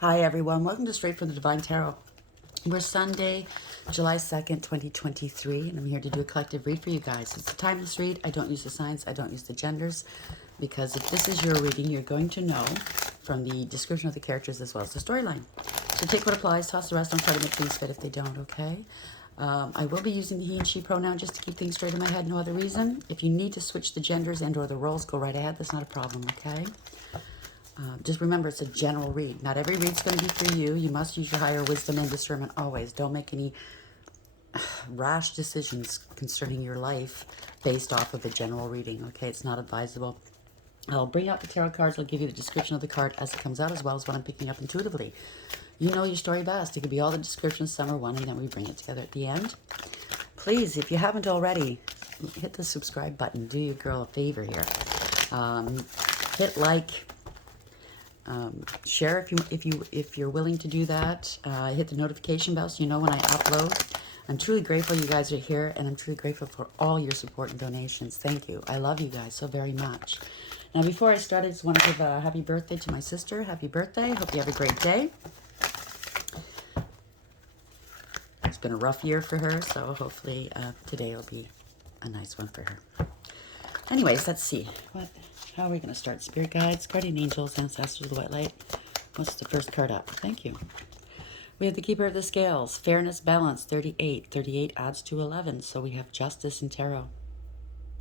Hi everyone, welcome to Straight from the Divine Tarot. We're Sunday, July 2nd, 2023, and I'm here to do a collective read for you guys. It's a timeless read. I don't use the signs, I don't use the genders, because if this is your reading, you're going to know from the description of the characters as well as the storyline. So take what applies, toss the rest, don't try to make things fit if they don't, okay? I will be using the he and she pronoun just to keep things straight in my head, no other reason. If you need to switch the genders and or the roles, go right ahead, that's not a problem, okay? Just remember, it's a general read. Not every read's going to be for you. You must use your higher wisdom and discernment always. Don't make any rash decisions concerning your life based off of a general reading, okay? It's not advisable. I'll bring out the tarot cards. I'll give you the description of the card as it comes out, as well as what I'm picking up intuitively. You know your story best. It could be all the descriptions, some are one, and then we bring it together at the end. Please, if you haven't already, hit the subscribe button. Do your girl a favor here. Hit like. Share if you're willing to do that. Hit the notification bell so you know when I upload. I'm truly grateful you guys are here, and I'm truly grateful for all your support and donations. Thank you. I love you guys so very much. Now, before I start, I just want to give a happy birthday to my sister. Happy birthday. Hope you have a great day. It's been a rough year for her, so hopefully today will be a nice one for her. Anyways, let's see. How are we going to start? Spirit guides, guardian angels, ancestors of the white light. What's the first card up? Thank you. We have the keeper of the scales. Fairness, balance, 38. 38 adds to 11. So we have justice in tarot.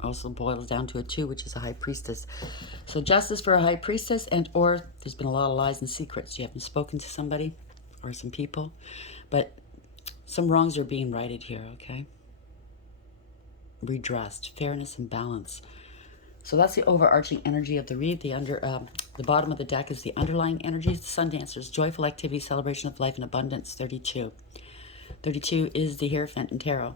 Also boils down to a 2, which is a high priestess. So justice for a high priestess, and or there's been a lot of lies and secrets. You haven't spoken to somebody or some people. But some wrongs are being righted here, okay? Redressed. Fairness and balance. So that's the overarching energy of the read. The bottom of the deck is the underlying energies. The Sun Dancers, joyful activity, celebration of life and abundance, 32. 32 is the Hierophant in tarot.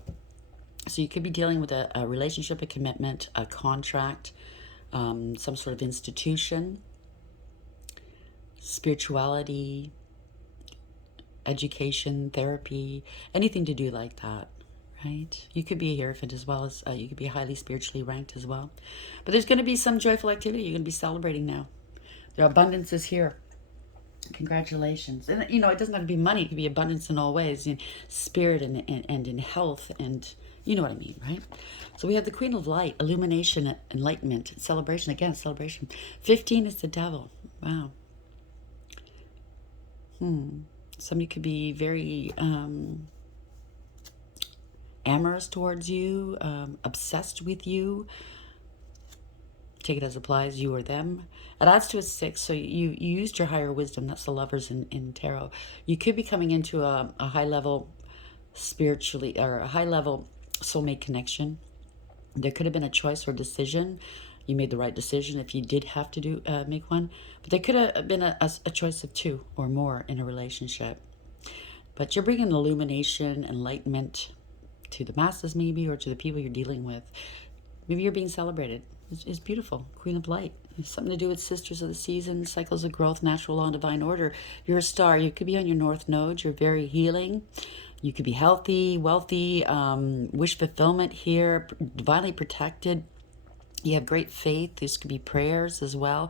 So you could be dealing with a relationship, a commitment, a contract, some sort of institution, spirituality, education, therapy, anything to do like that. Right? You could be a Hierophant as well as you could be highly spiritually ranked as well. But there's going to be some joyful activity. You're going to be celebrating now. The abundance is here. Congratulations. And, you know, it doesn't have to be money. It could be abundance in all ways, in spirit and in health. And you know what I mean, right? So we have the Queen of Light, illumination, enlightenment, celebration. Again, celebration. 15 is the devil. Wow. Somebody could be very... amorous towards you, obsessed with you. Take it as applies, you or them. It adds to a 6, so you used your higher wisdom. That's the lovers in tarot. You could be coming into a high level spiritually, or a high level soulmate connection. There could have been a choice or decision. You made the right decision if you did have to make one. But there could have been a choice of 2 or more in a relationship. But you're bringing illumination, enlightenment, to the masses maybe, or to the people you're dealing with. Maybe you're being celebrated. It's beautiful. Queen of Light. It's something to do with Sisters of the Season, cycles of growth, natural law, and divine order. You're a star. You could be on your North Node. You're very healing. You could be healthy, wealthy, wish fulfillment here, divinely protected. You have great faith. This could be prayers as well.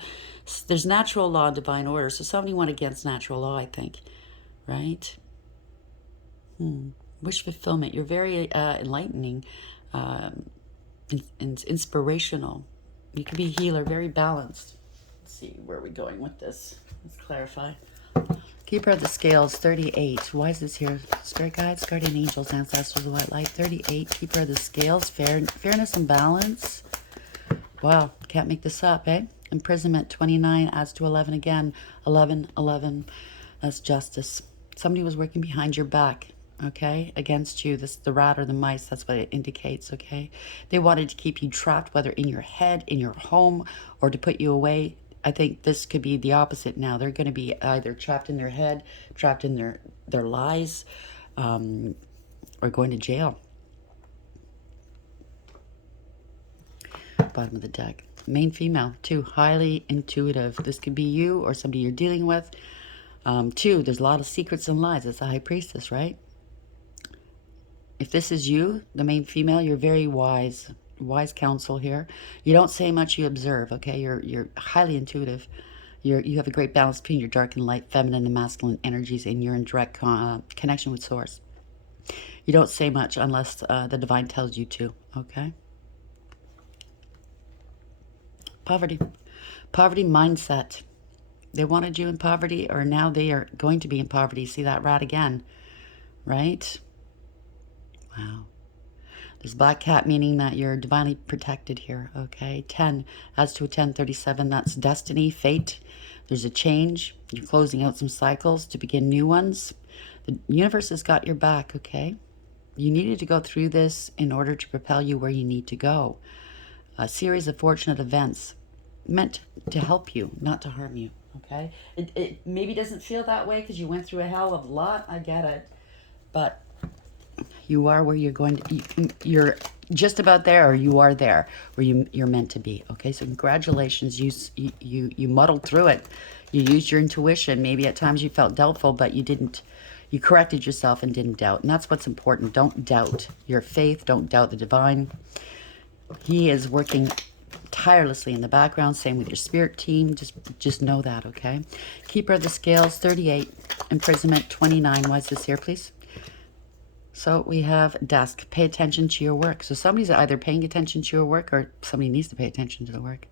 There's natural law and divine order. So somebody went against natural law, I think. Right? Wish fulfillment. You're very enlightening, inspirational. You could be a healer, very balanced. Let's see, where are we going with this? Let's clarify. Keeper of the Scales, 38. Why is this here? Spirit guides, guardian angels, ancestors of the white light, 38. Keeper of the Scales, fairness and balance. Wow, can't make this up, eh? Imprisonment, 29, adds to 11 again. 11, 11. That's justice. Somebody was working behind your back. Okay, against you, the rat or the mice, that's what it indicates, okay? They wanted to keep you trapped, whether in your head, in your home, or to put you away. I think this could be the opposite now. They're going to be either trapped in their head, trapped in their lies, or going to jail. Bottom of the deck. Main female, 2, highly intuitive. This could be you or somebody you're dealing with. 2, there's a lot of secrets and lies. It's a high priestess, right? If this is you, the main female, you're very wise. Wise counsel here. You don't say much, you observe, okay? You're highly intuitive. You have a great balance between your dark and light, feminine and masculine energies, and you're in direct connection with Source. You don't say much unless the divine tells you to, okay? Poverty. Poverty mindset. They wanted you in poverty, or now they are going to be in poverty. See that rat again, right? Wow. There's black cat, meaning that you're divinely protected here, okay? 10, as to a 1037, that's destiny, fate. There's a change. You're closing out some cycles to begin new ones. The universe has got your back, okay? You needed to go through this in order to propel you where you need to go. A series of fortunate events meant to help you, not to harm you, okay? It maybe doesn't feel that way because you went through a hell of a lot. I get it. But you are where you're going to, you're just about there, or you are there where you're meant to be, okay? So congratulations, you muddled through it. You used your intuition. Maybe at times you felt doubtful, but you didn't. You corrected yourself and didn't doubt. And that's what's important. Don't doubt your faith. Don't doubt the divine. He is working tirelessly in the background. Same with your spirit team. Just know that, okay? Keeper of the Scales, 38. Imprisonment, 29. Why is this here, please? So we have desk. Pay attention to your work. So somebody's either paying attention to your work, or somebody needs to pay attention to the work.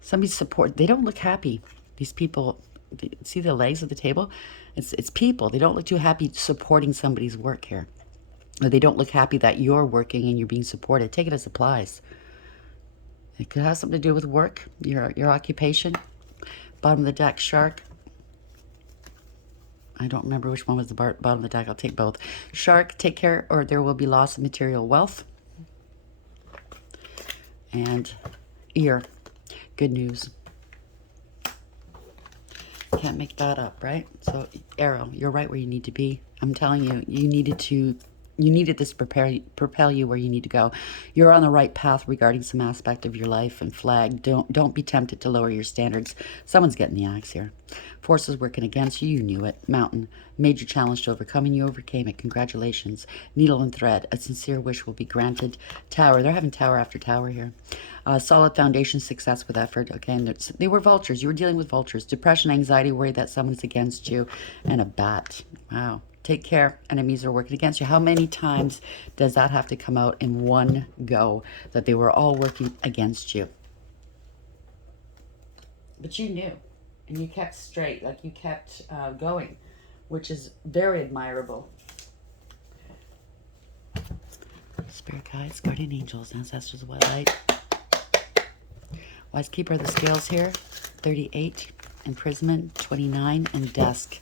Somebody's support. They don't look happy. These people, see the legs of the table? It's people. They don't look too happy supporting somebody's work here. Or they don't look happy that you're working and you're being supported. Take it as applies. It could have something to do with work, your occupation. Bottom of the deck, shark. I don't remember which one was the bottom of the deck. I'll take both. Shark, take care or there will be loss of material wealth. And ear, good news. Can't make that up, right? So arrow, you're right where you need to be. I'm telling you, you needed this to propel you where you need to go. You're on the right path regarding some aspect of your life. And flag, don't be tempted to lower your standards. Someone's getting the axe here. Forces working against you. You knew it. Mountain, major challenge to overcome, and you overcame it. Congratulations. Needle and thread, a sincere wish will be granted. Tower, they're having tower after tower here. Solid foundation, success with effort. Okay, and they were vultures. You were dealing with vultures. Depression, anxiety, worry that someone's against you, and a bat. Wow. Take care. Enemies are working against you. How many times does that have to come out in one go, that they were all working against you? But you knew, and you kept straight, like you kept going, which is very admirable. Spirit guides, guardian angels, ancestors of what light. Wise keeper of the scales here, 38. Imprisonment, 29. And desk.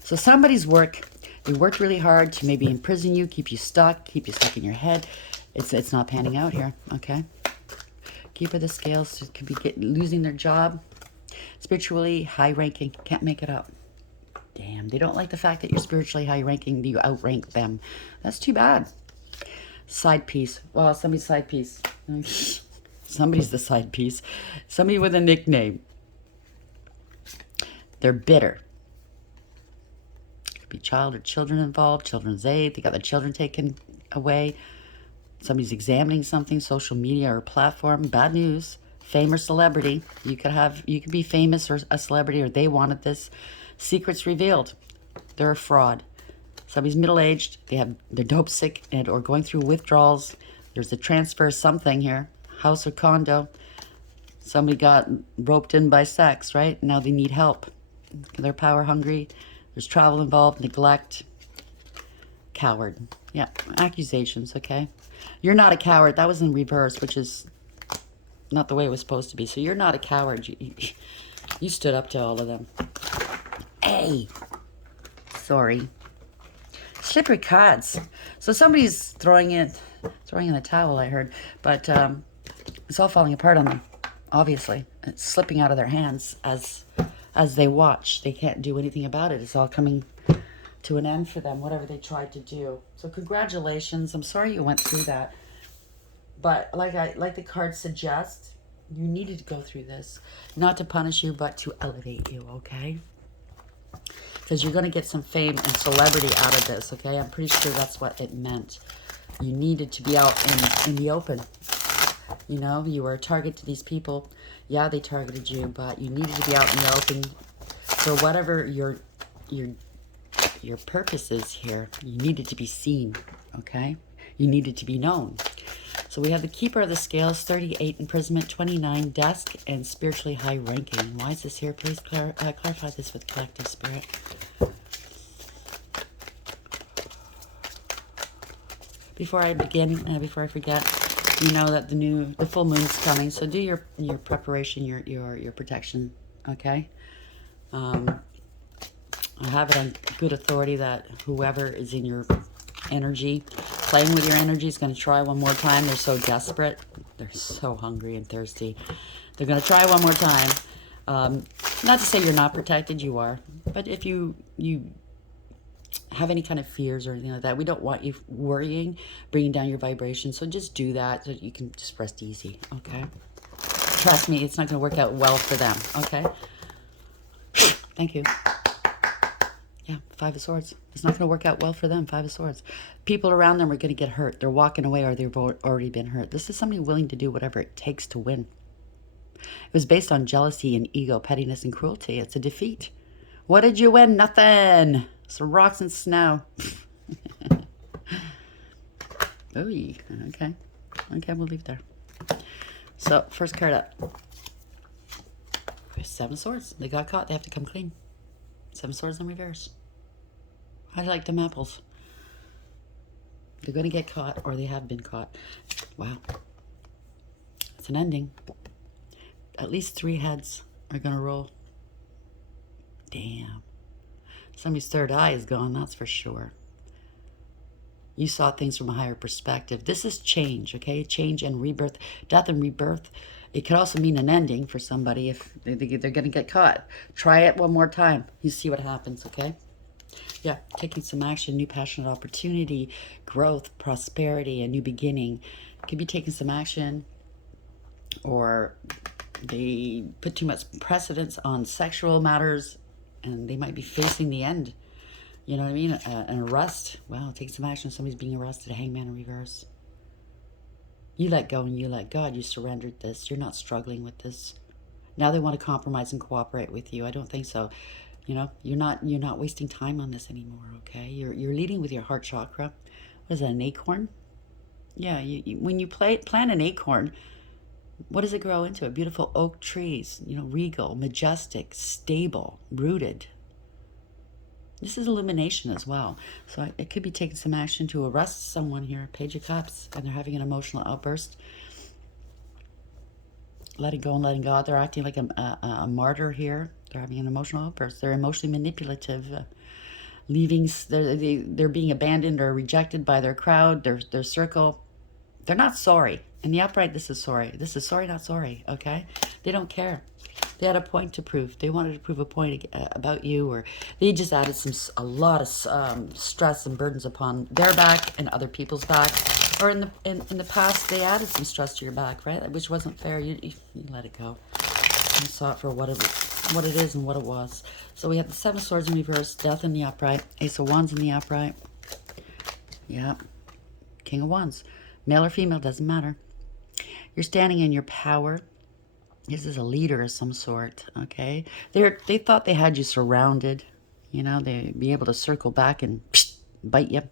So somebody's work. They worked really hard to maybe imprison you, keep you stuck in your head. It's not panning out here, okay? Keeper of the Scales could be losing their job. Spiritually high-ranking, can't make it up. Damn, they don't like the fact that you're spiritually high-ranking, you outrank them. That's too bad. Side piece. Well, somebody's side piece. Somebody's the side piece. Somebody with a nickname. They're bitter. Be child or children involved, children's aid. They got the children taken away. Somebody's examining something, social media or platform. Bad news. Fame or celebrity. You could be famous or a celebrity, or they wanted this. Secrets revealed. They're a fraud. Somebody's middle-aged. They're dope sick or going through withdrawals. There's a transfer of something here. House or condo. Somebody got roped in by sex, right? Now they need help. They're power hungry. There's travel involved, neglect, coward. Yeah, accusations, okay? You're not a coward. That was in reverse, which is not the way it was supposed to be. So you're not a coward. You stood up to all of them. Hey! Sorry. Slippery cards. So somebody's throwing in the towel, I heard. But it's all falling apart on them, obviously. It's slipping out of their hands as they watch. They can't do anything about it. It's all coming to an end for them, whatever they tried to do. So congratulations. I'm sorry you went through that. But like the cards suggest, you needed to go through this. Not to punish you, but to elevate you, okay? Because you're going to get some fame and celebrity out of this, okay? I'm pretty sure that's what it meant. You needed to be out in the open. You know, you were a target to these people. Yeah, they targeted you, but you needed to be out in the open for whatever your purpose is here. You needed to be seen, okay? You needed to be known. So we have the Keeper of the Scales, 38 imprisonment, 29 desk, and spiritually high ranking. Why is this here? Please clarify this with collective spirit. Before I begin, before I forget, you know that the full moon's coming, so do your preparation, your protection, okay? I have it on good authority that whoever is in your energy, playing with your energy, is going to try one more time. They're so desperate. They're so hungry and thirsty. They're going to try one more time. Not to say you're not protected, you are. But if you have any kind of fears or anything like that, we don't want you worrying, bringing down your vibration. So just do that so you can just rest easy, okay? Trust me, it's not going to work out well for them, okay? Thank you. Yeah, Five of Swords. It's not going to work out well for them, Five of Swords. People around them are going to get hurt. They're walking away or they've already been hurt. This is somebody willing to do whatever it takes to win. It was based on jealousy and ego, pettiness and cruelty. It's a defeat. What did you win? Nothing. Some rocks and snow. Ooh, okay. Okay, we'll leave it there. So, first card up. Seven of Swords. They got caught. They have to come clean. Seven of Swords in reverse. How do you like them apples? They're going to get caught, or they have been caught. Wow. It's an ending. At least 3 heads are going to roll. Damn. Somebody's third eye is gone, that's for sure. You saw things from a higher perspective. This is change, okay? Change and rebirth. Death and rebirth. It could also mean an ending for somebody if they're going to get caught. Try it one more time. You see what happens, okay? Yeah, taking some action, new passionate opportunity, growth, prosperity, a new beginning. Could be taking some action, or they put too much precedence on sexual matters and they might be facing the end. You know what I mean? An arrest. Well, take some action. Somebody's being arrested. A hangman in reverse. You let go and you let God. You surrendered this. You're not struggling with this. Now they want to compromise and cooperate with you. I don't think so. You know, you're not wasting time on this anymore, okay? You're leading with your heart chakra. What is that, an acorn? Yeah, when you plant an acorn, what does it grow into? Beautiful oak trees, you know, regal, majestic, stable, rooted. This is illumination as well. So it could be taking some action to arrest someone here, Page of Cups, and they're having an emotional outburst. Letting go and letting God. They're acting like a martyr here. They're having an emotional outburst. They're emotionally manipulative. They're being abandoned or rejected by their crowd, their circle. They're not sorry. In the upright, this is sorry. This is sorry, not sorry, okay? They don't care. They had a point to prove. They wanted to prove a point about you, or they just added a lot of stress and burdens upon their back and other people's back. Or in the past, they added some stress to your back, right? Which wasn't fair. You let it go. You saw it for what it is and what it was. So we have the Seven of Swords in reverse, Death in the upright, Ace of Wands in the upright. Yeah. King of Wands. Male or female, doesn't matter. You're standing in your power. This is a leader of some sort, okay? They thought they had you surrounded. You know, they'd be able to circle back and bite you.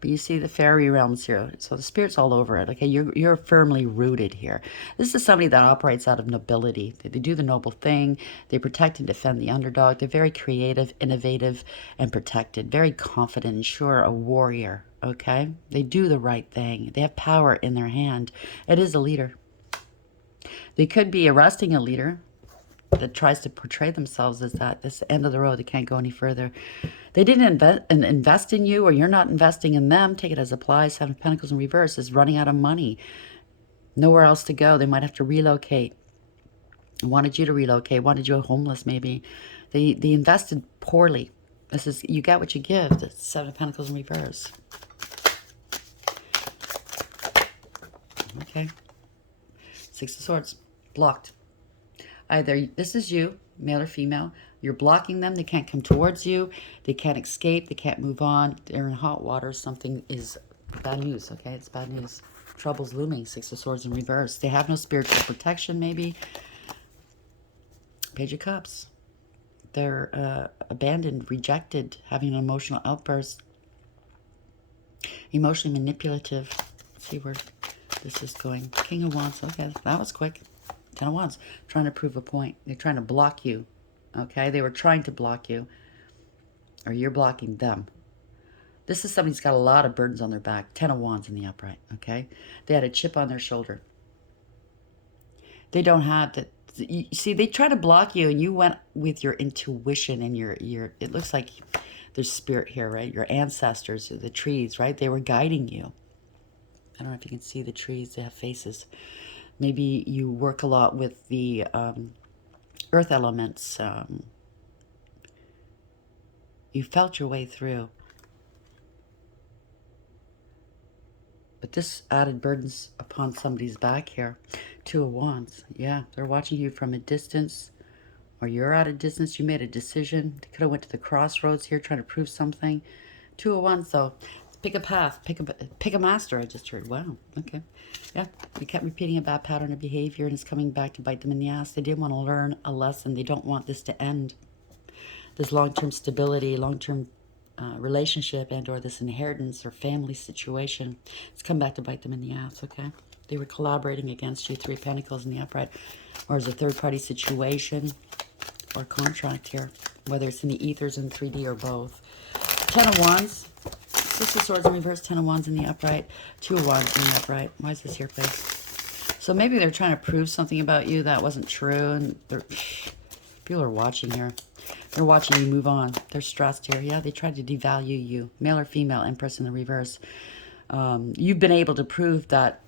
But you see the fairy realms here. So the spirit's all over it, okay? You're firmly rooted here. This is somebody that operates out of nobility. They do the noble thing. They protect and defend the underdog. They're very creative, innovative, and protected. Very confident and sure, a warrior, okay? They do the right thing. They have power in their hand. It is a leader. They could be arresting a leader that tries to portray themselves as that. This end of the road, they can't go any further. They didn't invest in you, or you're not investing in them. Take it as applies. Seven of Pentacles in reverse is running out of money. Nowhere else to go. They might have to relocate. Wanted you to relocate. Wanted you homeless, maybe. They invested poorly. This is, you get what you give. The Seven of Pentacles in reverse. Okay. Six of Swords. Blocked. Either this is you, male or female. You're blocking them. They can't come towards you. They can't escape. They can't move on. They're in hot water. Something is bad news, okay? It's bad news. Trouble's looming. Six of Swords in reverse. They have no spiritual protection, maybe. Page of Cups. They're abandoned, rejected, having an emotional outburst. Emotionally manipulative. Let's see where this is going. King of Wands. Okay, that was quick. Ten of Wands. Trying to prove a point. They're trying to block you. Okay, they were trying to block you. Or you're blocking them. This is somebody who's got a lot of burdens on their back. Ten of Wands in the upright. Okay, they had a chip on their shoulder. They don't have that. You see, they try to block you, and you went with your intuition and your. It looks like there's spirit here, right? Your ancestors, the trees, right? They were guiding you. I don't know if you can see the trees. They have faces. Maybe you work a lot with the earth elements. You felt your way through. But this added burdens upon somebody's back here. Two of Wands. Yeah, they're watching you from a distance. Or you're at a distance. You made a decision. They could have went to the crossroads here trying to prove something. Two of Wands, though. Pick a path. Pick a master, I just heard. Wow. Okay. Yeah. They kept repeating a bad pattern of behavior, and it's coming back to bite them in the ass. They didn't want to learn a lesson. They don't want this to end. This long-term stability, long-term relationship, and or this inheritance or family situation. It's come back to bite them in the ass, okay? They were collaborating against you. Three of Pentacles in the upright. Or as a third-party situation or contract here. Whether it's in the ethers, in 3D, or both. Ten of Wands. Six of Swords in reverse. Ten of Wands in the upright. Two of Wands in the upright. Why is this here, please? So maybe they're trying to prove something about you that wasn't true. And people are watching here. They're watching you move on. They're stressed here. Yeah, they tried to devalue you. Male or female, Empress in the reverse. You've been able to prove that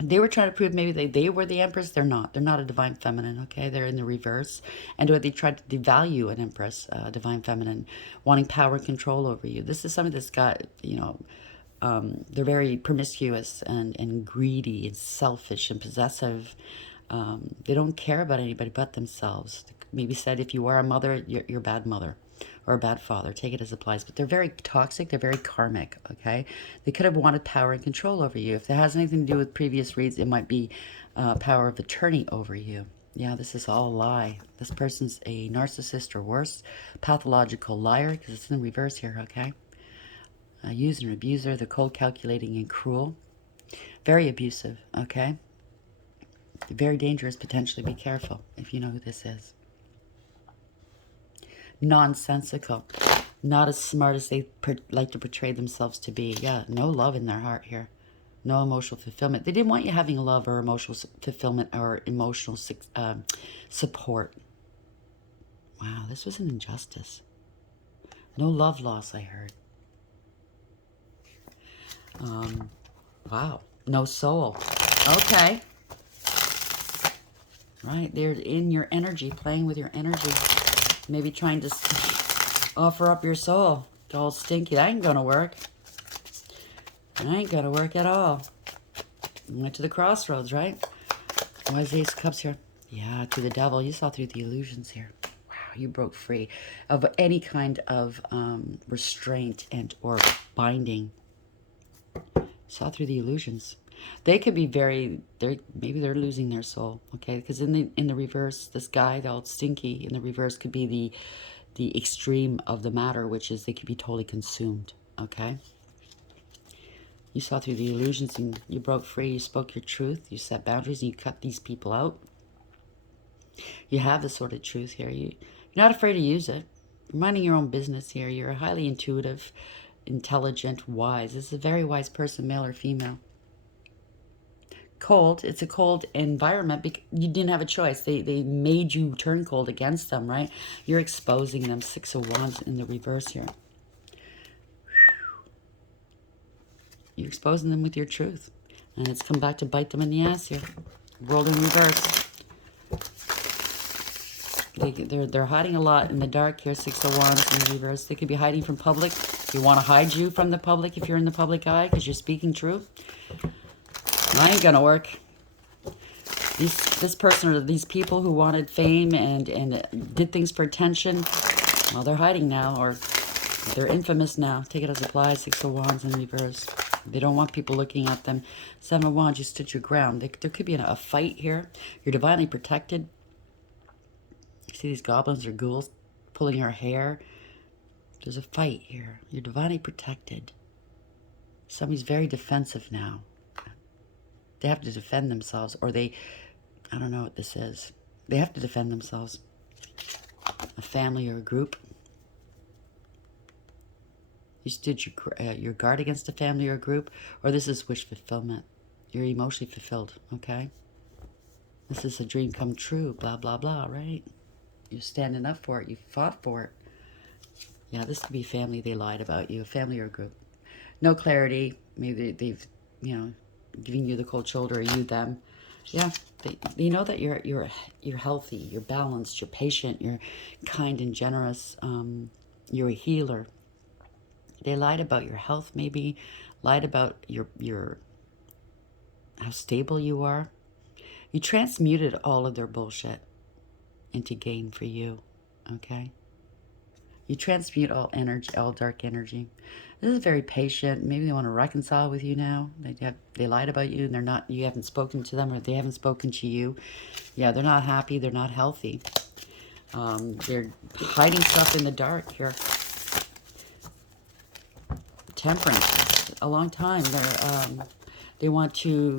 they were trying to prove maybe they were the Empress. They're not. They're not a Divine Feminine, okay? They're in the reverse. And they tried to devalue an Empress, Divine Feminine, wanting power and control over you. This is somebody that's got, you know, they're very promiscuous and greedy and selfish and possessive. They don't care about anybody but themselves. Maybe said if you are a mother, you're a bad mother or a bad father. Take it as applies. But they're very toxic. They're very karmic, okay? They could have wanted power and control over you. If it has anything to do with previous reads, it might be power of attorney over you. Yeah, this is all a lie. This person's a narcissist or worse, pathological liar, because it's in the reverse here, okay? User and abuser. They're cold, calculating, and cruel. Very abusive, okay? Very dangerous, potentially. Be careful if you know who this is. Nonsensical. Not as smart as they like to portray themselves to be. Yeah, no love in their heart here. No emotional fulfillment. They didn't want you having love or emotional fulfillment or emotional support. Wow, this was an injustice. No love loss, I heard. Wow, no soul. Okay. Right, they're in your energy, playing with your energy. Maybe trying to offer up your soul. It's all stinky. That ain't gonna work. That ain't gonna work at all. Went to the crossroads, right? Why is the Ace of Cups here? Yeah, to the devil. You saw through the illusions here. Wow, you broke free of any kind of restraint and or binding. Saw through the illusions. They could be maybe they're losing their soul, okay? Because in the reverse, this guy, the old stinky, in the reverse could be the extreme of the matter, which is they could be totally consumed, okay? You saw through the illusions and you broke free. You spoke your truth. You set boundaries and you cut these people out. You have this sort of truth here. You're not afraid to use it. You're minding your own business here. You're a highly intuitive, intelligent, wise. This is a very wise person, male or female. Cold. It's a cold environment because you didn't have a choice. They made you turn cold against them, right? You're exposing them. Six of Wands in the reverse here. You're exposing them with your truth. And it's come back to bite them in the ass here. World in reverse. They're hiding a lot in the dark here. Six of Wands in the reverse. They could be hiding from public. They want to hide you from the public if you're in the public eye because you're speaking truth. That ain't gonna work. This person or these people who wanted fame and did things for attention, well, they're hiding now, or they're infamous now. Take it as applies. Six of Wands in reverse. They don't want people looking at them. Seven of Wands, you stood your ground. There could be a fight here. You're divinely protected. You see these goblins or ghouls pulling your hair. There's a fight here. You're divinely protected. Somebody's very defensive now. They have to defend themselves, or I don't know what this is. They have to defend themselves. A family or a group. You stood your guard against a family or a group, or this is wish fulfillment. You're emotionally fulfilled, okay? This is a dream come true, blah, blah, blah, right? You're standing up for it. You fought for it. Yeah, this could be family. They lied about you, a family or a group. No clarity. Maybe they've, giving you the cold shoulder, or you them. Yeah, they know that you're healthy, you're balanced, you're patient, you're kind and generous. You're a healer. They lied about your health, maybe lied about your how stable you are. You transmuted all of their bullshit into gain for you. Okay. You transmute all energy, all dark energy. This is very patient. Maybe they want to reconcile with you now. They lied about you, and you haven't spoken to them, or they haven't spoken to you. Yeah, they're not happy. They're not healthy. They're hiding stuff in the dark here. Temperance, a long time. They want to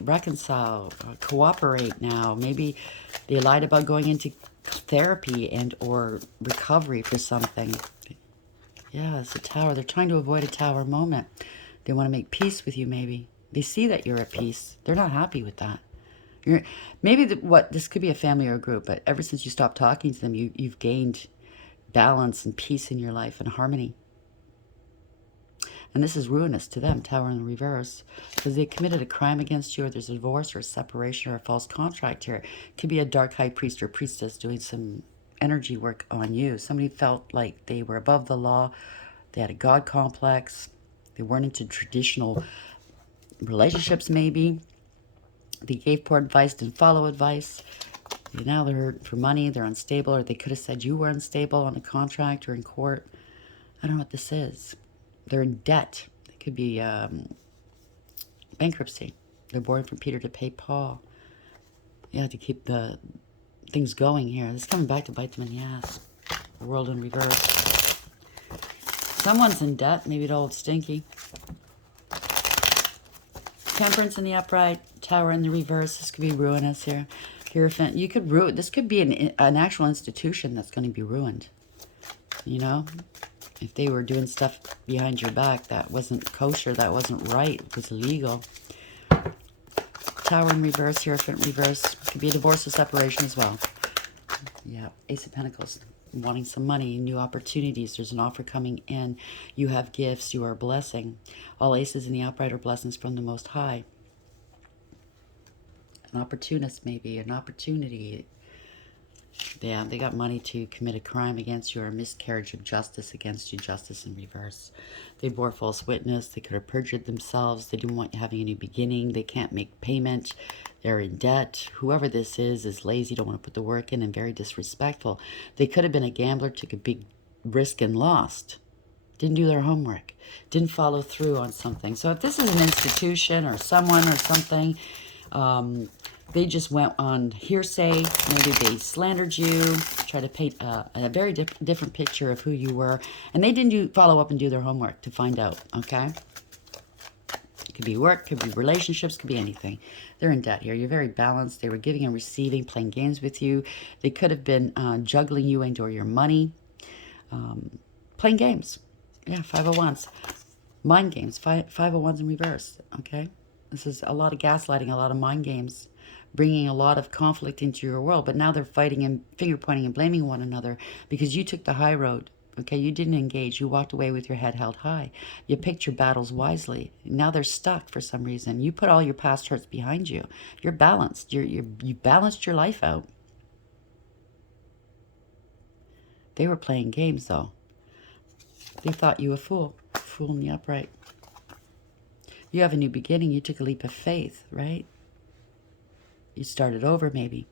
reconcile, cooperate now. Maybe they lied about going into therapy and or recovery for something. Yeah, it's a tower. They're trying to avoid a tower moment. They want to make peace with you, maybe. They see that you're at peace. They're not happy with that. This could be a family or a group, but ever since you stopped talking to them, you've gained balance and peace in your life and harmony. And this is ruinous to them, tower in the reverse, because they committed a crime against you, or there's a divorce or a separation or a false contract here. It could be a dark high priest or priestess doing some energy work on you. Somebody felt like they were above the law. They had a God complex. They weren't into traditional relationships, maybe. They gave poor advice, didn't follow advice. Now they're hurt for money. They're unstable, or they could have said you were unstable on a contract or in court. I don't know what this is. They're in debt. It could be bankruptcy. They're borrowing from Peter to pay Paul. Yeah, to keep the things going here. This is coming back to bite them in the ass. The world in reverse. Someone's in debt. Maybe to old Stinky. Temperance in the upright. Tower in the reverse. This could be ruinous here. Hierophant. You could ruin. This could be an actual institution that's going to be ruined. You know? If they were doing stuff behind your back that wasn't kosher, that wasn't right, it was illegal. Tower in reverse, Hierophant reverse. Could be a divorce or separation as well. Yeah, Ace of Pentacles. Wanting some money, new opportunities. There's an offer coming in. You have gifts. You are a blessing. All aces in the upright are blessings from the Most High. An opportunist, maybe. An opportunity. Yeah, they got money to commit a crime against you, or a miscarriage of justice against you, justice in reverse. They bore false witness. They could have perjured themselves. They didn't want you having a new beginning. They can't make payment. They're in debt. Whoever this is lazy, don't want to put the work in, and very disrespectful. They could have been a gambler, took a big risk and lost. Didn't do their homework. Didn't follow through on something. So if this is an institution or someone or something, they just went on hearsay. Maybe they slandered you, tried to paint a very different picture of who you were. And they didn't follow up and do their homework to find out, okay? It could be work, could be relationships, could be anything. They're in debt here. You're very balanced. They were giving and receiving, playing games with you. They could have been juggling you into your money, playing games. Yeah, 5 of Wands. Mind games, 5 of Wands in reverse, okay? This is a lot of gaslighting, a lot of mind games, bringing a lot of conflict into your world. But now they're fighting and finger pointing and blaming one another because you took the high road. Okay, you didn't engage. You walked away with your head held high. You picked your battles wisely. Now they're stuck for some reason. You put all your past hurts behind you. You're balanced. You balanced your life out. They were playing games, though. They thought you a fool. Fool in the upright. You have a new beginning. You took a leap of faith, right? You started over, maybe.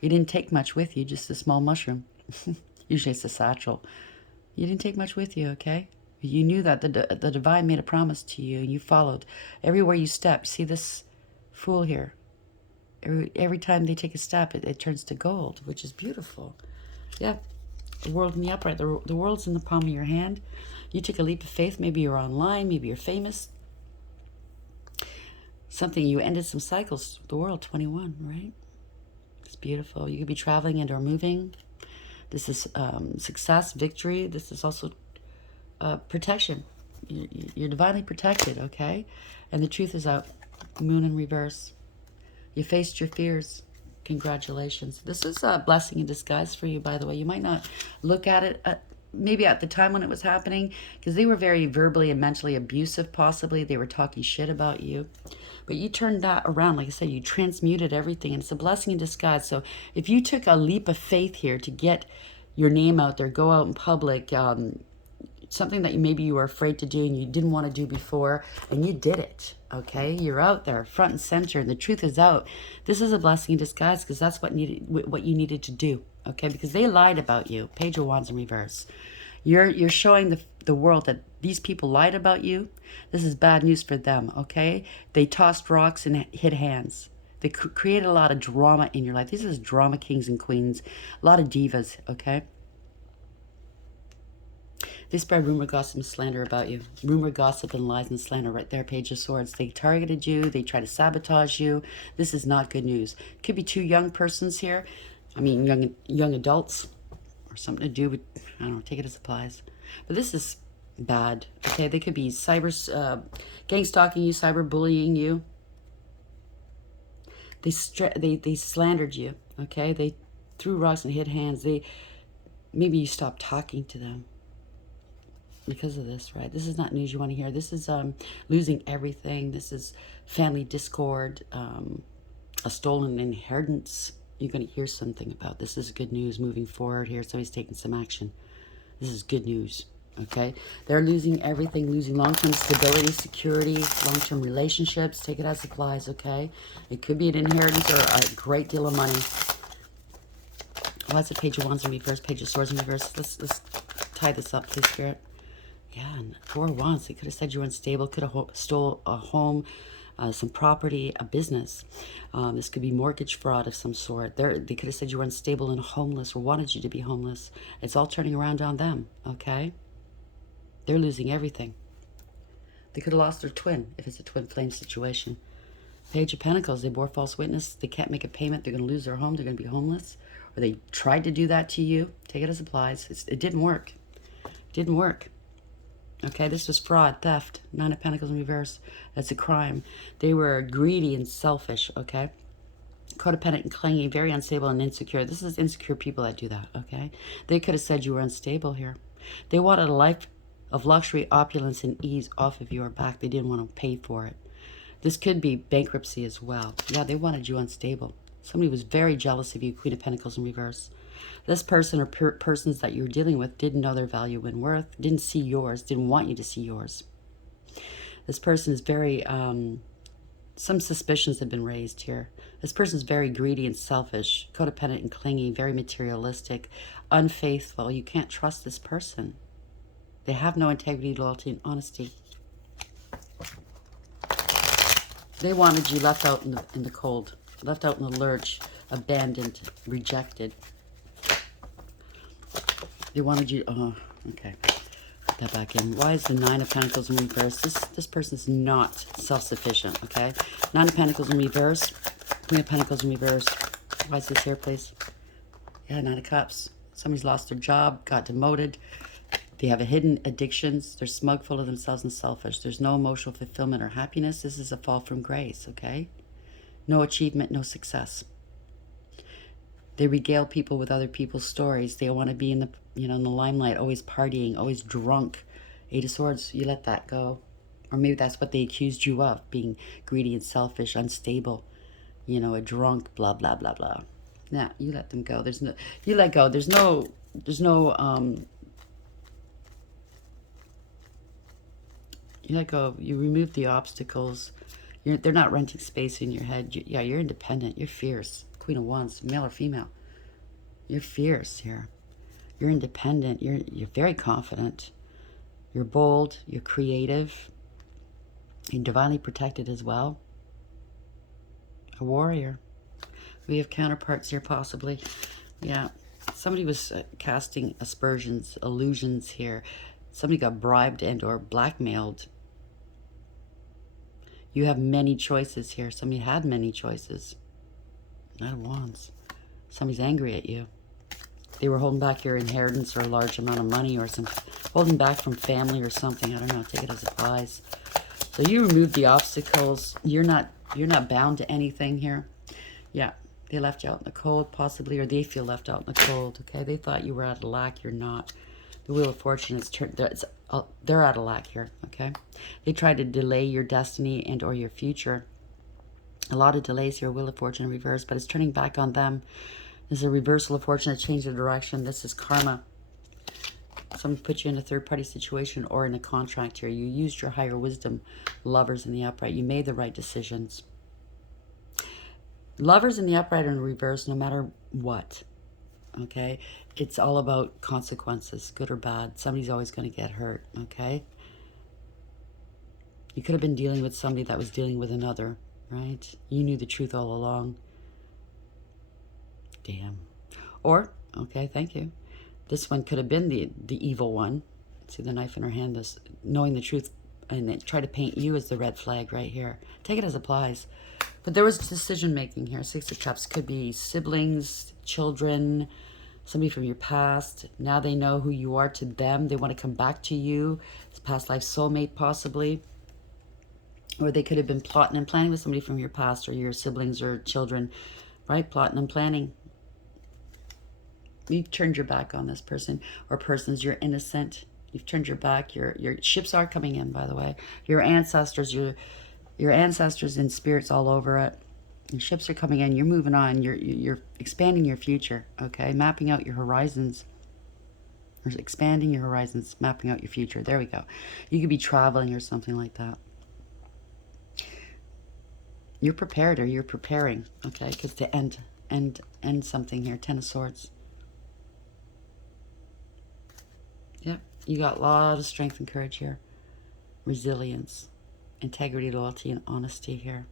You didn't take much with you, just a small mushroom. Usually it's a satchel. You didn't take much with you, okay? You knew that the divine made a promise to you, and you followed. Everywhere you step, see this Fool here. Every time they take a step, it turns to gold, which is beautiful. Yeah, the world in the upright. The world's in the palm of your hand. You took a leap of faith. Maybe you're online. Maybe you're famous. Something, you ended some cycles. The world, 21, right? It's beautiful. You could be traveling and or moving. This is success, victory. This is also protection. You're divinely protected, okay? And the truth is out. Moon in reverse. You faced your fears. Congratulations. This is a blessing in disguise for you, by the way. You might not look at it maybe at the time when it was happening, because they were very verbally and mentally abusive, possibly. They were talking shit about you. But you turned that around. Like I said, you transmuted everything, and it's a blessing in disguise. So if you took a leap of faith here to get your name out there, go out in public, something that maybe you were afraid to do and you didn't want to do before, and you did it, okay? You're out there front and center, and the truth is out. This is a blessing in disguise, because that's what you needed to do, okay? Because they lied about you. Page of Wands in reverse. You're showing the world that these people lied about you. This is bad news for them, okay? They tossed rocks and hit hands. They created a lot of drama in your life. These are drama kings and queens, a lot of divas, okay? They spread rumor, gossip, and slander about you. Rumor, gossip, and lies and slander right there, Page of Swords. They targeted you. They try to sabotage you. This is not good news. Could be two young persons here. I mean, young adults, or something to do with, I don't know, take it as applies. But this is bad, okay? They could be gang stalking you, cyber bullying you. They slandered you, okay? They threw rocks and hit hands. Maybe you stopped talking to them because of this, right? This is not news you want to hear. This is losing everything. This is family discord, a stolen inheritance. You're going to hear something about this. This is good news moving forward here. Somebody's taking some action. This is good news, okay? They're losing everything, losing long-term stability, security, long-term relationships. Take it as applies, okay? It could be an inheritance or a great deal of money. Why is it Page of Wands in reverse, Page of Swords in reverse? Let's tie this up, please, Spirit. Yeah, and 4 of Wands. They could have said you were unstable, could have stole a home, some property, a business. This could be mortgage fraud of some sort. They could have said you were unstable and homeless, or wanted you to be homeless. It's all turning around on them, okay? They're losing everything. They could have lost their twin, if it's a twin flame situation. Page of Pentacles, they bore false witness. They can't make a payment. They're going to lose their home. They're going to be homeless. Or they tried to do that to you. Take it as applies. It didn't work. It didn't work. Okay, this was fraud, theft, 9 of Pentacles in reverse. That's a crime. They were greedy and selfish, okay? Codependent and clingy, very unstable and insecure. This is insecure people that do that, okay? They could have said you were unstable here. They wanted a life of luxury, opulence, and ease off of your back. They didn't want to pay for it. This could be bankruptcy as well. Yeah, they wanted you unstable. Somebody was very jealous of you, Queen of Pentacles in reverse. This person or persons that you're dealing with didn't know their value and worth, didn't see yours, didn't want you to see yours. This person is very, some suspicions have been raised here. This person is very greedy and selfish, codependent and clingy, very materialistic, unfaithful. You can't trust this person. They have no integrity, loyalty, and honesty. They wanted you left out in the cold, left out in the lurch, abandoned, rejected. They wanted you, okay, put that back in. Why is the 9 of Pentacles in reverse? This person's not self-sufficient, okay? 9 of Pentacles in reverse, Queen of Pentacles in reverse. Why is this here, please? Yeah, 9 of Cups. Somebody's lost their job, got demoted. They have a hidden addictions. They're smug, full of themselves, and selfish. There's no emotional fulfillment or happiness. This is a fall from grace, okay? No achievement, no success. They regale people with other people's stories. They want to be in the, in the limelight, always partying, always drunk. 8 of Swords, you let that go. Or maybe that's what they accused you of, being greedy and selfish, unstable, a drunk, blah, blah, blah, blah. Nah, you let them go. You let go. There's no, you let go. You remove the obstacles. They're not renting space in your head. You're independent. You're fierce. Queen of Wands, male or female. You're fierce here. You're independent. You're very confident. You're bold. You're creative. You're divinely protected as well. A warrior. We have counterparts here possibly. Yeah. Somebody was casting aspersions, illusions here. Somebody got bribed and or blackmailed. You have many choices here. Somebody had many choices. Knight of Wands. Somebody's angry at you. They were holding back your inheritance or a large amount of money or some holding back from family or something. I don't know. Take it as applies. So you remove the obstacles. You're not bound to anything here. Yeah. They left you out in the cold, possibly, or they feel left out in the cold, okay? They thought you were out of luck. You're not. The Wheel of Fortune is turned. They're out of luck here, okay? They try to delay your destiny and or your future. A lot of delays here, Wheel of Fortune reverse, but it's turning back on them. There's a reversal of fortune, a change of direction. This is karma. Someone put you in a third-party situation or in a contract here. You used your higher wisdom, Lovers in the upright. You made the right decisions. Lovers in the upright and reverse, no matter what, okay? It's all about consequences, good or bad. Somebody's always going to get hurt, okay? You could have been dealing with somebody that was dealing with another, right? You knew the truth all along. Damn. Or, okay, thank you. This one could have been the evil one. See the knife in her hand, this knowing the truth, and they try to paint you as the red flag right here. Take it as applies. But there was decision making here. Six of Cups could be siblings, children, somebody from your past. Now they know who you are to them. They want to come back to you. It's past life soulmate possibly. Or they could have been plotting and planning with somebody from your past or your siblings or children, right? Plotting and planning. You've turned your back on this person or persons. You're innocent. You've turned your back. Your ships are coming in, by the way. Your ancestors, your ancestors and spirits all over it. Your ships are coming in. You're moving on. You're expanding your future, okay? Mapping out your horizons. Or expanding your horizons, mapping out your future. There we go. You could be traveling or something like that. You're prepared or you're preparing, okay? Because to end something here. Ten of Swords. Yep. You got a lot of strength and courage here. Resilience. Integrity, loyalty, and honesty here.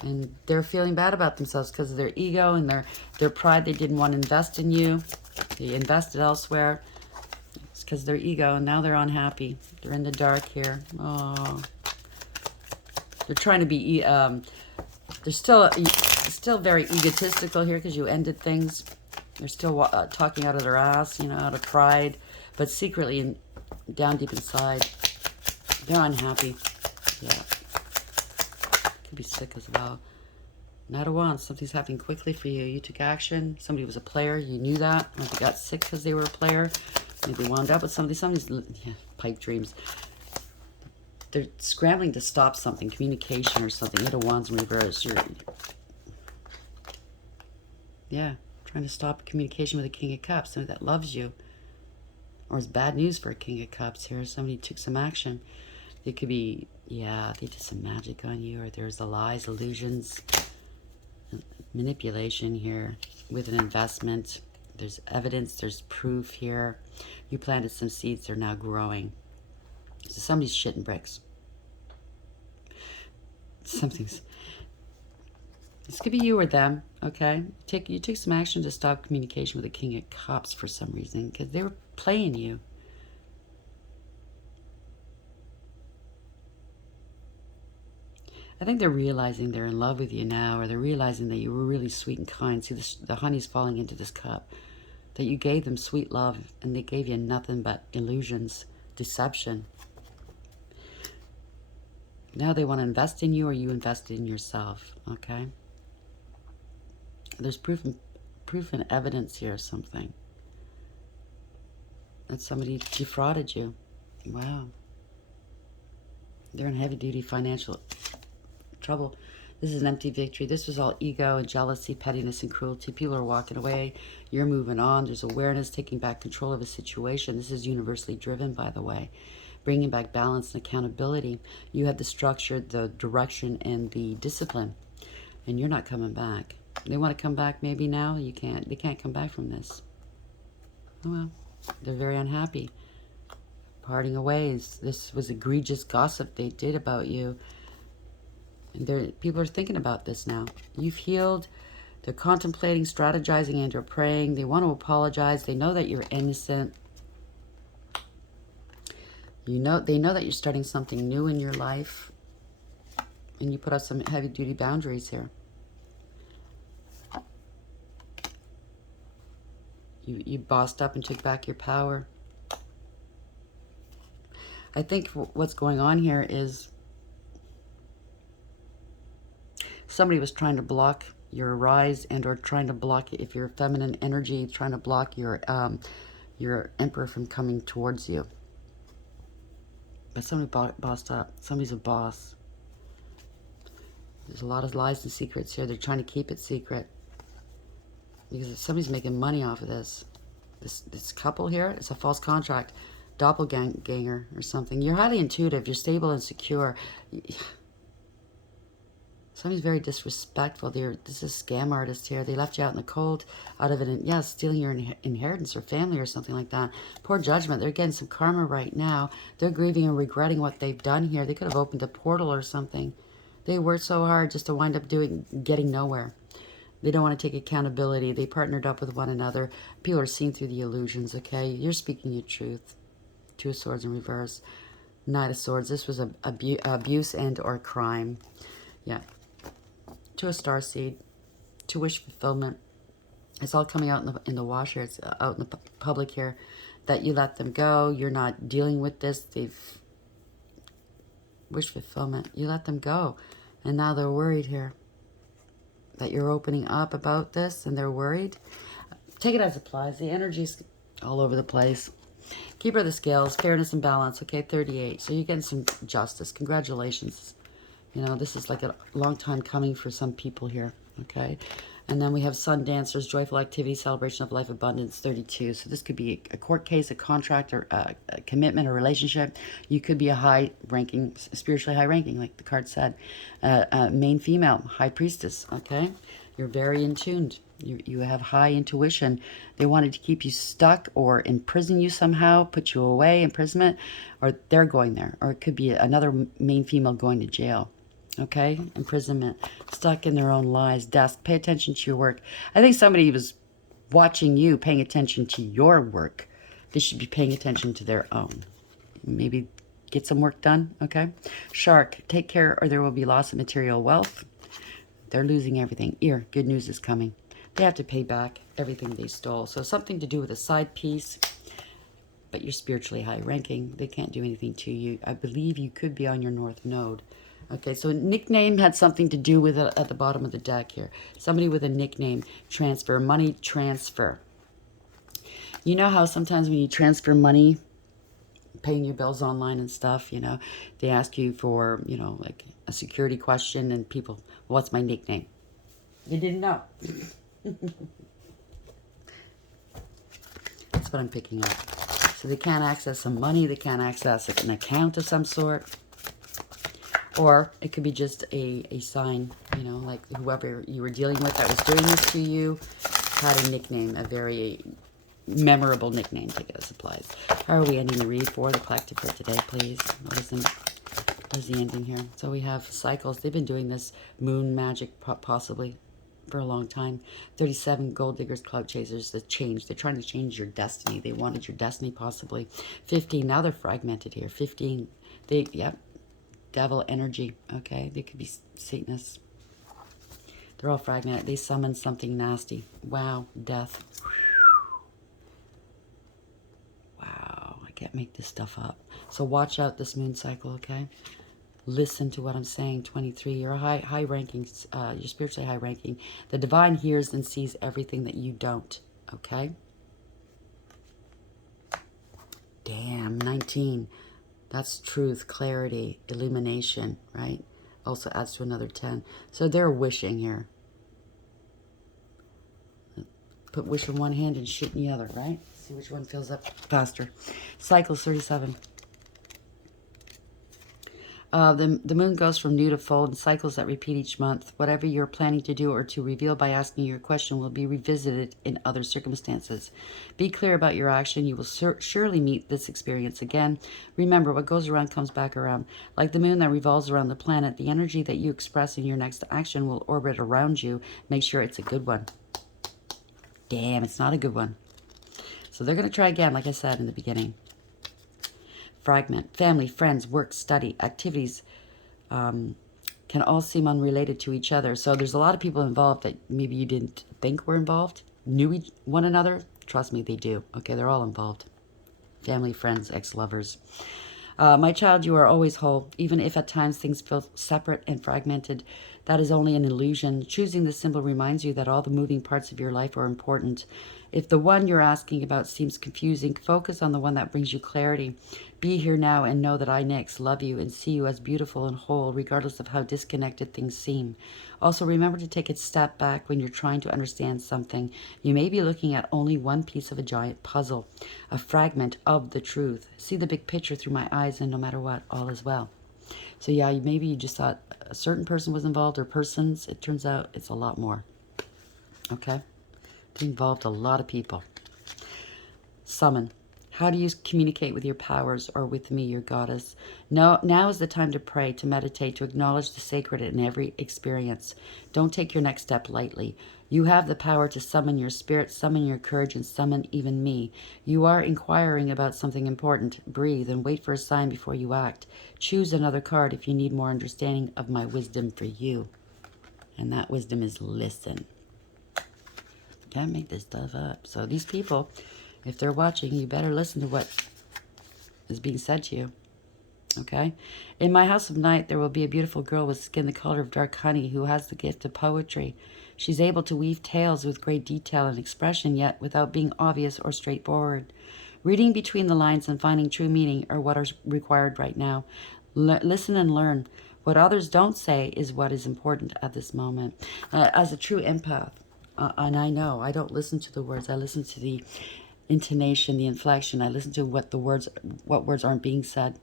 And they're feeling bad about themselves because of their ego and their pride. They didn't want to invest in you. They invested elsewhere. It's because of their ego, and now they're unhappy. They're in the dark here. Oh. They're trying to be... they're still very egotistical here because you ended things. They're still talking out of their ass, you know, out of pride. But secretly, and down deep inside, they're unhappy. Yeah. Could be sick as well. Knight of Wands. Something's happening quickly for you. You took action. Somebody was a player. You knew that. Or they got sick because they were a player. Maybe wound up with somebody. Somebody's... Yeah, pipe dreams. They're scrambling to stop something. Communication or something. Knight of Wands in reverse. Yeah. Trying to stop communication with a King of Cups. Somebody that loves you. Or it's bad news for a King of Cups here. Somebody took some action. It could be, yeah, they did some magic on you. Or there's the lies, illusions, manipulation here with an investment. There's evidence. There's proof here. You planted some seeds. They're now growing. So somebody's shitting bricks. Something's... This could be you or them, okay? You took some action to stop communication with the King of Cups for some reason because they were playing you. I think they're realizing they're in love with you now, or they're realizing that you were really sweet and kind. See, the honey's falling into this cup. That you gave them sweet love, and they gave you nothing but illusions, deception. Now they want to invest in you, or you invested in yourself, okay? There's proof and evidence here of something. That somebody defrauded you. Wow. They're in heavy-duty financial trouble. This is an empty victory. This was all ego and jealousy, pettiness, and cruelty. People are walking away. You're moving on. There's awareness, taking back control of a situation. This is universally driven, by the way. Bringing back balance and accountability. You have the structure, the direction, and the discipline. And you're not coming back. They want to come back maybe now. You can't. They can't come back from this. Oh, well. They're very unhappy. parting of ways. This was egregious gossip they did about you. And people are thinking about this now. You've healed. They're contemplating, strategizing, and or praying. They want to apologize. They know that you're innocent. They know that you're starting something new in your life. And you put up some heavy-duty boundaries here. You bossed up and took back your power. I think what's going on here is somebody was trying to block your rise and or trying to block, if you're feminine energy, trying to block your emperor from coming towards you. But somebody bossed up. Somebody's a boss. There's a lot of lies and secrets here. They're trying to keep it secret. Because somebody's making money off of this. This couple here, it's a false contract. Doppelganger or something. You're highly intuitive. You're stable and secure. Somebody's very disrespectful. This is a scam artist here. They left you out in the cold out of it. Yeah, stealing your inheritance or family or something like that. Poor judgment. They're getting some karma right now. They're grieving and regretting what they've done here. They could have opened a portal or something. They worked so hard just to wind up getting nowhere. They don't want to take accountability. They partnered up with one another. People are seeing through the illusions, okay? You're speaking your truth. Two of Swords in reverse. Knight of Swords. This was abuse and or crime. Yeah. Two of Starseed. Two wish fulfillment. It's all coming out in the wash here. It's out in the public here. That you let them go. You're not dealing with this. They've... Wish fulfillment. You let them go. And now they're worried here. That you're opening up about this and they're worried. Take it as it applies. The energy's all over the place. Keeper of the Scales. Fairness and balance. Okay, 38. So you're getting some justice. Congratulations. You know, this is like a long time coming for some people here. Okay. And then we have Sun Dancers, joyful activity, celebration of life, abundance, 32. So this could be a court case, a contract, or a commitment, or relationship. You could be a high-ranking, spiritually high-ranking, like the card said. Main female, high priestess, okay? You're very in tuned. You have high intuition. They wanted to keep you stuck or imprison you somehow, put you away, imprisonment, or they're going there. Or it could be another main female going to jail. Okay, imprisonment, stuck in their own lies, desk. Pay attention to your work. I think somebody was watching you, paying attention to your work. They should be paying attention to their own. Maybe get some work done, okay? Shark, take care or there will be loss of material wealth. They're losing everything. Ear, good news is coming. They have to pay back everything they stole. So something to do with a side piece, but you're spiritually high ranking. They can't do anything to you. I believe you could be on your north node. Okay, so nickname had something to do with it at the bottom of the deck here. Somebody with a nickname. Transfer. Money transfer. You know how sometimes when you transfer money, paying your bills online and stuff, you know, they ask you for, you know, like a security question and people, what's my nickname? You didn't know. That's what I'm picking up. So they can't access some money. They can't access an account of some sort. Or it could be just a sign, you know, like whoever you were dealing with that was doing this to you had a nickname, a very memorable nickname. Take it as applies. How are we ending the read for the collective for today, please? What is the ending here? So we have cycles. They've been doing this moon magic possibly for a long time. 37 gold diggers, cloud chasers, the change. They're trying to change your destiny. They wanted your destiny possibly. 15, now they're fragmented here. 15, yep. Devil energy, okay? They could be Satanists. They're all fragmented. They summon something nasty. Wow, death. Wow, I can't make this stuff up. So watch out this moon cycle, okay? Listen to what I'm saying. 23, you're a high ranking, you're spiritually high ranking. The divine hears and sees everything that you don't, okay? Damn, 19. That's truth, clarity, illumination, right? Also adds to another 10. So they're wishing here. Put wish in one hand and shoot in the other, right? See which one fills up faster. Cycles 37. The moon goes from new to full in cycles that repeat each month. Whatever you're planning to do or to reveal by asking your question will be revisited in other circumstances. Be clear about your action. You will surely meet this experience again. Remember, what goes around comes back around. Like the moon that revolves around the planet, the energy that you express in your next action will orbit around you. Make sure it's a good one. Damn, it's not a good one. So they're going to try again, like I said in the beginning. Fragment. Family, friends, work, study, activities can all seem unrelated to each other. So there's a lot of people involved that maybe you didn't think were involved, knew one another. Trust me, they do. Okay, they're all involved. Family, friends, ex-lovers. My child, you are always whole, even if at times things feel separate and fragmented. That is only an illusion. Choosing this symbol reminds you that all the moving parts of your life are important. If the one you're asking about seems confusing, focus on the one that brings you clarity. Be here now and know that I, Nyx, love you and see you as beautiful and whole, regardless of how disconnected things seem. Also, remember to take a step back when you're trying to understand something. You may be looking at only one piece of a giant puzzle, a fragment of the truth. See the big picture through my eyes, and no matter what, all is well. So yeah, maybe you just thought a certain person was involved or persons. It turns out it's a lot more. Okay? It involved a lot of people. Summon. How do you communicate with your powers or with me, your goddess? Now is the time to pray, to meditate, to acknowledge the sacred in every experience. Don't take your next step lightly. You have the power to summon your spirit, summon your courage, and summon even me. You are inquiring about something important. Breathe and wait for a sign before you act. Choose another card if you need more understanding of my wisdom for you. And that wisdom is listen. Can't make this stuff up. So these people, if they're watching, you better listen to what is being said to you. Okay? In my house of night, there will be a beautiful girl with skin the color of dark honey who has the gift of poetry. She's able to weave tales with great detail and expression, yet without being obvious or straightforward. Reading between the lines and finding true meaning are what are required right now. Listen and learn. What others don't say is what is important at this moment. As a true empath, and I know, I don't listen to the words. I listen to the intonation, the inflection. I listen to what words aren't being said.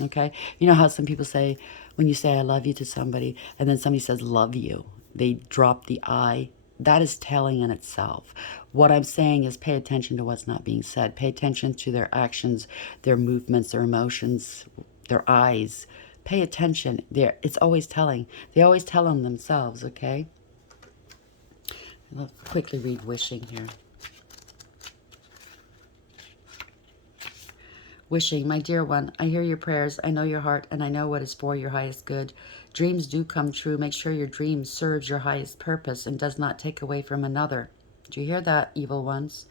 Okay? You know how some people say, when you say I love you to somebody, and then somebody says love you, they drop the I. That is telling in itself. What I'm saying is pay attention to what's not being said. Pay attention to their actions, their movements, their emotions, their eyes. Pay attention. It's always telling. They always tell them themselves, okay? I'll quickly read wishing here. Wishing, my dear one, I hear your prayers, I know your heart, and I know what is for your highest good. Dreams do come true. Make sure your dream serves your highest purpose and does not take away from another. Do you hear that, evil ones?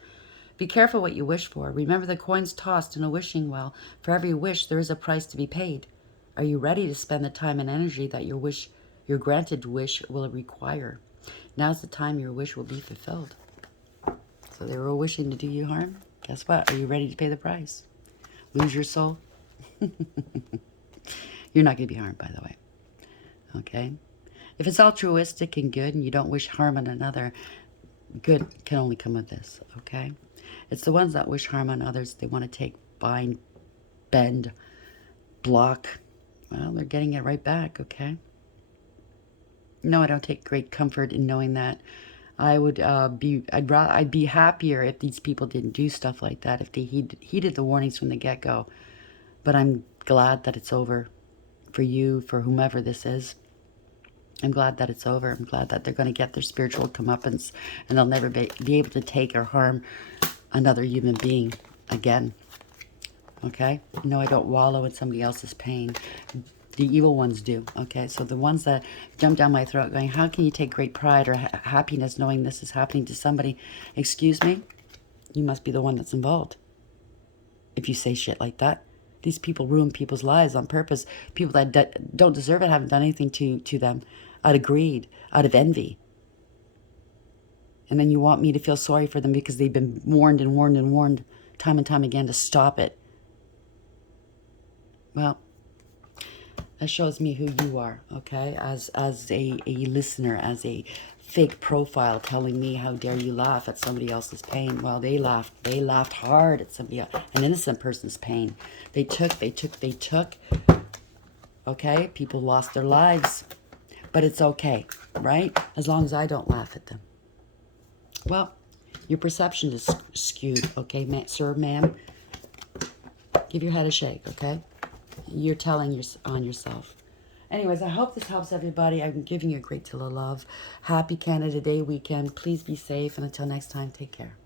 Be careful what you wish for. Remember the coins tossed in a wishing well. For every wish, there is a price to be paid. Are you ready to spend the time and energy that your granted wish will require? Now's the time your wish will be fulfilled. So they were wishing to do you harm. Guess what? Are you ready to pay the price? Lose your soul? You're not going to be harmed, by the way. Okay? If it's altruistic and good and you don't wish harm on another, good can only come of this, okay? It's the ones that wish harm on others. They want to take, bind, bend, block. Well, they're getting it right back, okay? No, I don't take great comfort in knowing that. I'd be happier if these people didn't do stuff like that, if they heeded the warnings from the get-go. But I'm glad that it's over for you, for whomever this is. I'm glad that it's over. I'm glad that they're going to get their spiritual comeuppance and they'll never be able to take or harm another human being again. Okay? No, I don't wallow in somebody else's pain. The evil ones do, okay? So the ones that jump down my throat going, how can you take great pride or happiness knowing this is happening to somebody? Excuse me? You must be the one that's involved. If you say shit like that. These people ruin people's lives on purpose. People that don't deserve it haven't done anything to them out of greed, out of envy. And then you want me to feel sorry for them because they've been warned and warned and warned time and time again to stop it. Well, that shows me who you are, okay? As a listener, as a fake profile telling me how dare you laugh at somebody else's pain. Well, they laughed hard at somebody else, an innocent person's pain. They took Okay? People lost their lives. But it's okay, right? As long as I don't laugh at them. Well, your perception is skewed, okay, sir, ma'am? Give your head a shake, okay? You're telling on yourself. Anyways, I hope this helps everybody. I'm giving you a great deal of love. Happy Canada Day weekend. Please be safe. And until next time, take care.